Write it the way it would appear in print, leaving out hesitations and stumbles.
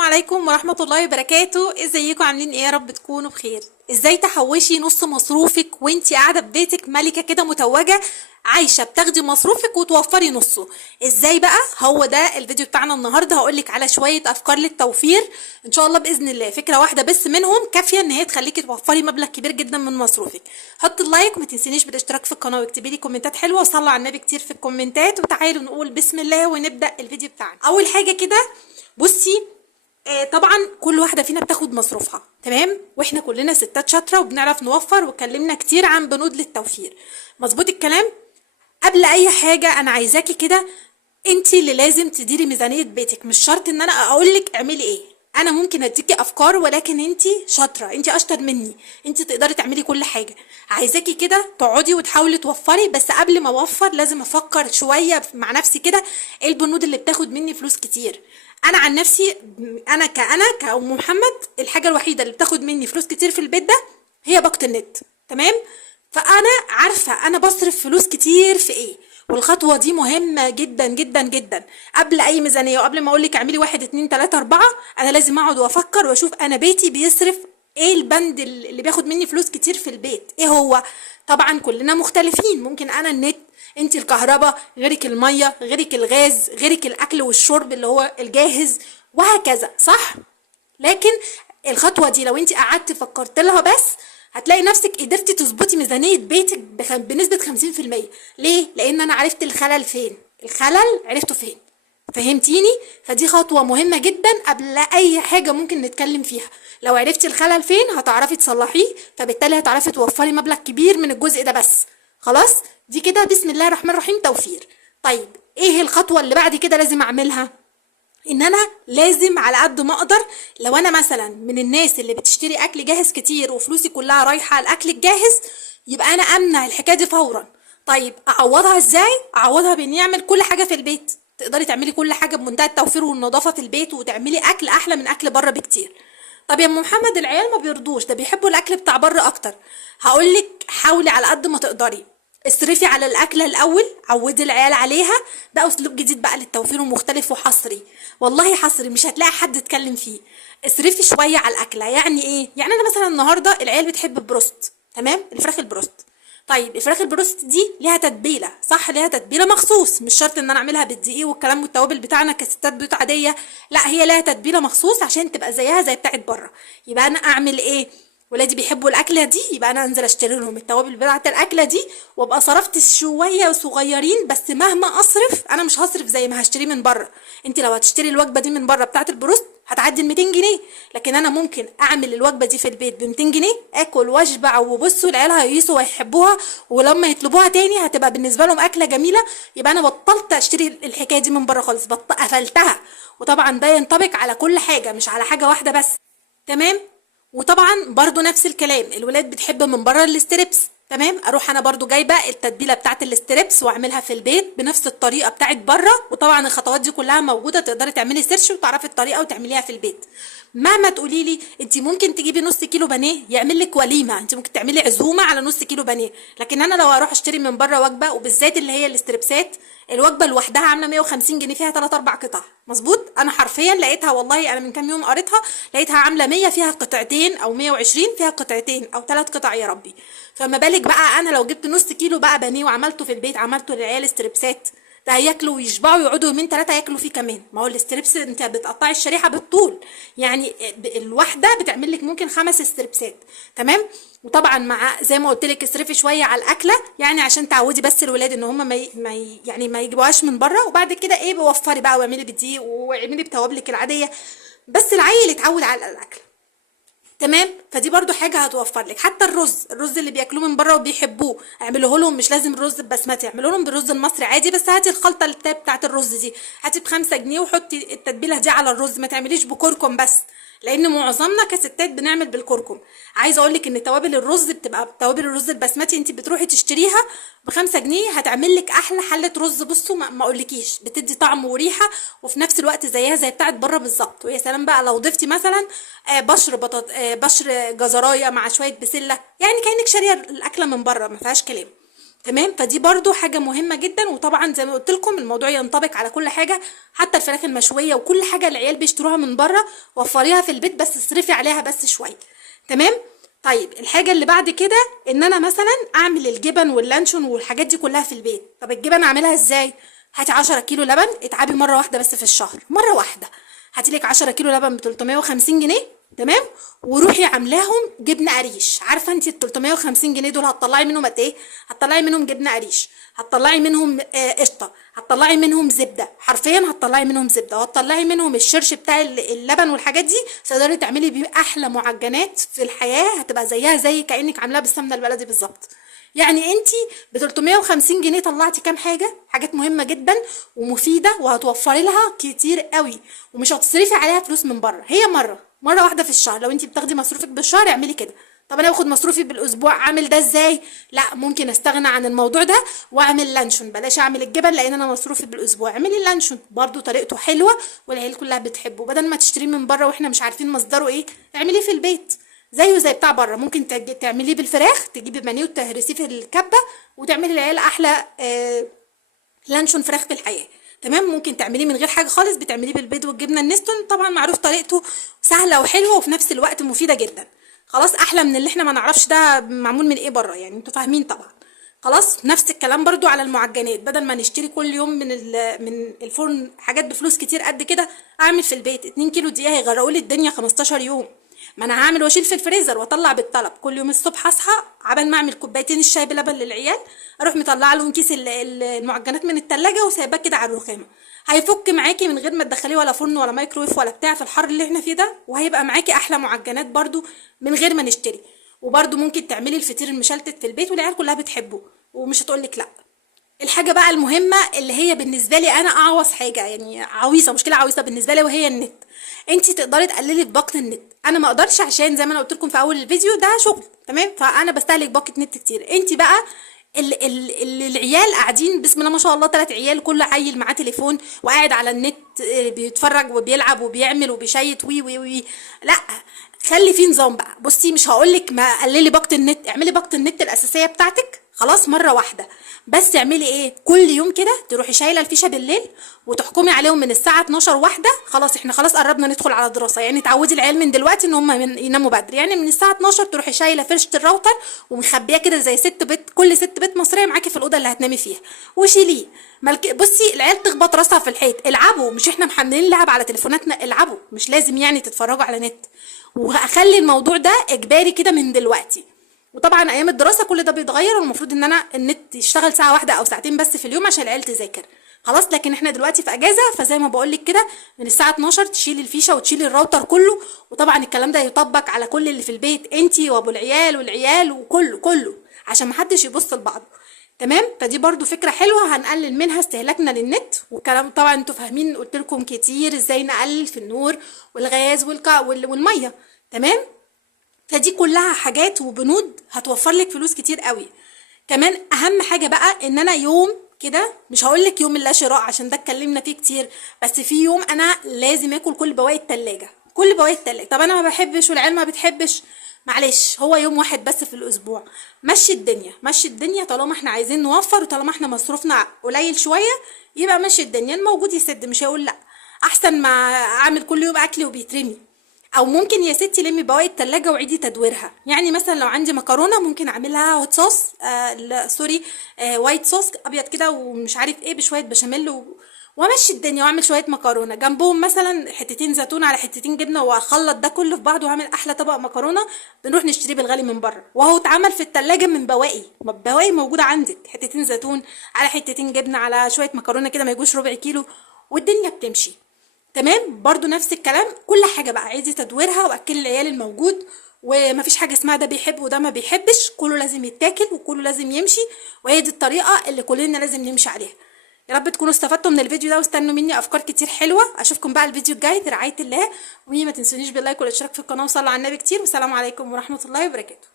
عليكم ورحمة الله وبركاته. ازيكم عاملين ايه؟ يا رب تكونوا بخير. ازاي تحوشي نص مصروفك وانتي قاعدة في بيتك ملكة كده متوجة، عايشة بتاخدي مصروفك وتوفري نصه؟ ازاي بقى؟ هو ده الفيديو بتاعنا النهاردة. هقولك على شوية افكار للتوفير ان شاء الله باذن الله. فكرة واحدة بس منهم كافية ان هي تخليكي توفري مبلغ كبير جدا من مصروفك. حط اللايك وما تنسينيش بالاشتراك في القناة واكتبي لي كومنتات حلوة وصلوا على النبي كتير في الكومنتات، وتعالوا نقول بسم الله ونبدأ الفيديو بتاعنا. اول حاجة كده بصي، طبعا كل واحده فينا بتاخد مصروفها، تمام؟ واحنا كلنا ستات شاطره وبنعرف نوفر، واتكلمنا كتير عن بنود للتوفير. مظبوط الكلام. قبل اي حاجه انا عايزاكي كده، انت اللي لازم تديري ميزانيه بيتك. مش شرط ان انا اقولك اعملي ايه، انا ممكن اديكي افكار، ولكن انت شاطره، انت اشطر مني، انت تقدري تعملي كل حاجه. عايزاكي كده تقعدي وتحاولي توفري، بس قبل ما اوفر لازم افكر شويه مع نفسي كده، ايه البنود اللي بتاخد مني فلوس كتير. انا عن نفسي، انا كأم محمد، الحاجه الوحيده اللي بتاخد مني فلوس كتير في البيت ده هي باقه النت، تمام؟ فانا عارفه انا بصرف فلوس كتير في ايه، والخطوه دي مهمه جدا جدا جدا. قبل اي ميزانيه وقبل ما اقولك اعملي 1 2 3 4، انا لازم اقعد وافكر واشوف انا بيتي بيصرف ايه، البند اللي بياخد مني فلوس كتير في البيت ايه هو. طبعا كلنا مختلفين، ممكن انا النت، انت الكهرباء، غيرك الميه، غيرك الغاز، غيرك الاكل والشرب اللي هو الجاهز، وهكذا، صح؟ لكن الخطوه دي لو انت قعدتي فكرت لها بس، هتلاقي نفسك قدرتي تظبطي ميزانيه بيتك بنسبه 50%. ليه؟ لان انا عرفت الخلل فين، الخلل عرفته فين. فهمتيني؟ فدي خطوه مهمه جدا قبل اي حاجه ممكن نتكلم فيها. لو عرفتي الخلل فين هتعرفي تصلحيه، فبالتالي هتعرفي توفري مبلغ كبير من الجزء ده بس. خلاص؟ دي كده بسم الله الرحمن الرحيم توفير. طيب ايه الخطوه اللي بعد كده لازم اعملها؟ ان انا لازم على قد ما اقدر، لو انا مثلا من الناس اللي بتشتري اكل جاهز كتير وفلوسي كلها رايحه على الاكل الجاهز، يبقى انا امنع الحكايه دي فورا. طيب اعوضها ازاي؟ اعوضها باني اعمل كل حاجه في البيت. تقدري تعملي كل حاجه بمنتهى التوفير والنظافه في البيت، وتعملي اكل احلى من اكل بره بكتير. طب يا ام محمد العيال ما بيرضوش، ده بيحبوا الاكل بتاع بره اكتر. هقولك حاولي على قد ما تقدري، اصرفي على الاكله الاول، عودي العيال عليها. ده اسلوب جديد بقى للتوفير ومختلف وحصري، والله حصري مش هتلاقي حد يتكلم فيه. اصرفي شويه على الاكله. يعني ايه؟ يعني انا مثلا النهارده العيال بتحب البروست، تمام؟ الفراخ البروست. طيب الفراخ البروست دي ليها تتبيله، صح؟ ليها تتبيله مخصوص، مش شرط ان انا اعملها بالدقيق والكلام والتوابل بتاعنا كستات بيوت عاديه، لا هي ليها تتبيله مخصوص عشان تبقى زيها زي بتاعت بره. يبقى انا اعمل ايه؟ ولادي بيحبوا الاكله دي، يبقى انا انزل اشتري لهم التوابل بتاعه الاكله دي، وابقى صرفت شويه صغيرين. بس مهما اصرف انا مش هصرف زي ما هشتريه من بره. انت لو هتشتري الوجبه دي من بره بتاعه البروست هتعدي ال 200 جنيه، لكن انا ممكن اعمل الوجبه دي في البيت ب 200 جنيه، اكل واشبع، وبصوا العيال هيقيسوا ويحبوها، ولما يطلبوها تاني هتبقى بالنسبه لهم اكله جميله. يبقى انا بطلت اشتري الحكايه دي من بره خالص، قفلتها. وطبعا ده ينطبق على كل حاجه، مش على حاجه واحده بس، تمام؟ وطبعا برضو نفس الكلام، الولاد بتحب من بره الاستريبس، تمام؟ اروح انا برضو جايبه التتبيله بتاعه الاستريبس واعملها في البيت بنفس الطريقه بتاعه بره. وطبعا الخطوات دي كلها موجوده، تقدري تعملي سيرش وتعرفي الطريقه وتعمليها في البيت. مهما تقولي لي انت ممكن تجيبي نص كيلو بانيه يعمل لك وليمه، انت ممكن تعملي عزومه على نص كيلو بانيه، لكن انا لو اروح اشتري من بره وجبه، وبالذات اللي هي الاستريبسات، الوجبه لوحدها عامله 150 جنيه فيها 3 4 قطع. مظبوط؟ انا حرفيا لقيتها، والله انا من كام يوم قريتها لقيتها عامله 100 فيها قطعتين، او 120 فيها قطعتين او 3 قطع، يا ربي. فما بالك بقى انا لو جبت نص كيلو بقى بانيه وعملته في البيت، عملته للعيال استريبسات، ده هياكلوا ويشبعوا يقعدوا يومين 3 ياكلوا فيه كمان. ما هو الاستريبس انت بتقطعي الشريحه بالطول، يعني الواحده بتعمل لك ممكن 5 استريبسات، تمام؟ وطبعا مع زي ما قلت لك اصرفي شويه على الاكله، يعني عشان تعودي بس الولاد ان هم يعني ما يجيبوهاش من بره. وبعد كده ايه، بوفري بقى واعملي بالدقيق واعملي بتوابلك العاديه، بس العيل يتعود على الاكل، تمام؟ فدي برضو حاجه هتوفر لك. حتى الرز اللي بياكلوه من بره وبيحبوه اعملوه لهم، مش لازم الرز البسمتي، اعملوا لهم بالرز المصري عادي، بس هاتي الخلطه بتاعه الرز دي، هاتي ب5 جنيه وحطي التتبيله دي على الرز. ما تعمليش بكركم بس، لان معظمنا كستات بنعمل بالكركم. عايزه اقول لك ان توابل الرز بتبقى توابل الرز البسمتي، انت بتروحي تشتريها ب5 جنيه، هتعمل لك احلى حله رز. بصوا ما اقولكيش، بتدي طعم وريحه، وفي نفس الوقت زيها زي بتاعه بره بالظبط. ويا سلام بقى لو ضفتي مثلا بشر بشر جزرايه مع شويه بسله، يعني كانك شاريه الاكله من بره، ما فيهاش كلام. تمام. فدي برضو حاجة مهمة جدا. وطبعا زي ما قلت لكم الموضوع ينطبق على كل حاجة، حتى الفراخ المشوية وكل حاجة العيال بيشتروها من بره وفريها في البيت، بس اصرفي عليها بس شوية. تمام. طيب الحاجة اللي بعد كده ان انا مثلا اعمل الجبن واللانشون والحاجات دي كلها في البيت. طب الجبن اعملها ازاي؟ هاتي 10 كيلو لبن، اتعبي مرة واحدة بس في الشهر، مرة واحدة. هاتي لك 10 كيلو لبن ب 350 جنيه. تمام. وروحي عاملاهم جبنه قريش. عارفه انت ال 350 جنيه دول هتطلعي منهم قد ايه؟ هتطلعي منهم جبنه قريش، هتطلعي منهم قشطه، هتطلعي منهم زبده، حرفيا هتطلعي منهم زبده، وهتطلعي منهم الشرش بتاع اللبن والحاجات دي. تقدري تعملي بيه احلى معجنات في الحياه، هتبقى زيها زي كانك عاملاها بالسمنه البلدي بالظبط. يعني انت ب 350 جنيه طلعتي كام حاجه، حاجات مهمه جدا ومفيده، وهتوفري لها كتير قوي، ومش هتصرفي عليها فلوس من بره. هي مره واحده في الشهر. لو انت بتاخدي مصروفك بالشهر اعملي كده. طب انا باخد مصروفي بالاسبوع، اعمل ده ازاي؟ لا، ممكن استغنى عن الموضوع ده واعمل لانشون. بلاش اعمل الجبن لان انا مصروفي بالاسبوع. اعملي اللانشون برضو، طريقته حلوه والعيال كلها بتحبه. بدل ما تشتريه من بره واحنا مش عارفين مصدره ايه، اعمليه في البيت زيه زي بتاع بره. ممكن تعمليه بالفراخ، تجيبي بانيه وتهرسيه في الكبه وتعملي العيال احلى لانشون فراخ في الحياه. تمام. ممكن تعمليه من غير حاجه خالص، بتعمليه بالبيض والجبنه النستون. طبعا معروف طريقته سهله وحلوه وفي نفس الوقت مفيده جدا. خلاص، احلى من اللي احنا ما نعرفش ده معمول من ايه بره، يعني انتوا فاهمين طبعا. خلاص، نفس الكلام برضو على المعجنات. بدل ما نشتري كل يوم من الفرن حاجات بفلوس كتير قد كده، اعمل في البيت 2 كيلو دقيق هيغرقوا لي الدنيا 15 يوم. ما انا هعمل واشيل في الفريزر واطلع بالطلب. كل يوم الصبح اصحى عبال ما اعمل كوبايتين الشاي بلبن للعيال، اروح مطلعه لهم كيس المعجنات من التلاجة وسايباه كده على الرخامه. هيفك معاكي من غير ما تدخليه ولا فرن ولا مايكرويف ولا بتاع في الحر اللي احنا فيه ده، وهيبقى معاكي احلى معجنات برضو من غير ما نشتري. وبرضو ممكن تعملي الفطير المشلتت في البيت والعيال كلها بتحبه ومش هتقولك لا. الحاجه بقى المهمه اللي هي بالنسبه لي انا اعوص حاجه، يعني عويصه، مشكله عويصه بالنسبه لي، وهي النت. انت تقدري تقللي في باقه النت، انا ما اقدرش عشان زي ما انا قلت لكم في اول الفيديو ده شغل. تمام. فانا بستهلك باقه نت كتير. انت بقى العيال قاعدين بسم الله ما شاء الله، 3 عيال كل عيل معاه تليفون وقاعد على النت بيتفرج وبيلعب وبيعمل وبيشيت وي وي وي. لا، خلي فيه نظام بقى. بصي، مش هقولك ما قللي باقه النت، اعملي باقه النت الاساسيه بتاعتك خلاص مره واحده. بس اعملي ايه؟ كل يوم كده تروحي شايله الفيشه بالليل وتحكمي عليهم من الساعه 12 واحده. خلاص احنا خلاص قربنا ندخل على الدراسه، يعني تعودي العيال من دلوقتي ان هم يناموا بدري. يعني من الساعه 12 تروحي شايله فرشه الراوتر ومخبيه كده زي ست بيت، كل ست بيت مصريه معاكي في الاوضه اللي هتنامي فيها، وشيليه. بصي، العيال تخبط راسها في الحيط. العبوا، مش احنا محملين لعب على تليفوناتنا؟ العبوا، مش لازم يعني تتفرجوا على نت. وهخلي الموضوع ده اجباري كده من دلوقتي. وطبعا ايام الدراسه كل ده بيتغير، والمفروض ان انا النت يشتغل ساعه واحده او ساعتين بس في اليوم عشان العيال تذاكر. خلاص، لكن احنا دلوقتي في اجازه، فزي ما بقول لك كده من الساعه 12 تشيلي الفيشه وتشيلي الراوتر كله. وطبعا الكلام ده يطبق على كل اللي في البيت، انتي وابو العيال والعيال وكله كله، عشان محدش يبص لبعضه. تمام. فدي برضو فكره حلوه هنقلل منها استهلاكنا للنت. والكلام طبعا انتوا فاهمين، قلت لكم كتير ازاي نقلل في النور والغاز والميه. تمام. فدي كلها حاجات وبنود هتوفر لك فلوس كتير قوي. كمان اهم حاجه بقى ان انا يوم كده، مش هقولك يوم اللا شراء عشان ده اتكلمنا فيه كتير، بس في يوم انا لازم اكل كل بواقي التلاجة، كل بواقي التلاجة. طب انا ما بحبش والعيال ما بتحبش، معلش، هو يوم واحد بس في الاسبوع. مشي الدنيا، مشي الدنيا، طالما احنا عايزين نوفر وطالما احنا مصروفنا قليل شويه، يبقى مشي الدنيا. الموجود يسد، مش هيقول لا. احسن ما اعمل كل يوم اكل وبيترمي. او ممكن يا ستي لمي بواقي التلاجة وعيدي تدويرها. يعني مثلا لو عندي مكرونه ممكن اعملها هوت صوص، سوري، وايت صوص ابيض كده ومش عارف ايه بشويه بشاميل وامشي الدنيا واعمل شويه مكرونه جنبهم، مثلا حتتين زيتون على حتتين جبنه، واخلط ده كله في بعض واعمل احلى طبق مكرونه. بنروح نشتريه بالغالي من بره وهو اتعمل في التلاجة من بواقي موجوده عندك، حتتين زيتون على حتتين جبنه على شويه مكرونه كده ما يجوش ربع كيلو، والدنيا بتمشي. تمام. برضو نفس الكلام، كل حاجه بقى عايزه تدويرها واكل العيال الموجود. ومفيش حاجه اسمها ده بيحب وده ما بيحبش، كله لازم يتاكل وكله لازم يمشي، وهي دي الطريقه اللي كلنا لازم نمشي عليها. يا رب تكونوا استفدتوا من الفيديو ده واستنوا مني افكار كتير حلوه. اشوفكم بقى الفيديو الجاي في رعايه الله، وما تنسونيش باللايك والاشتراك في القناه وصلوا على النبي كتير. والسلام عليكم ورحمه الله وبركاته.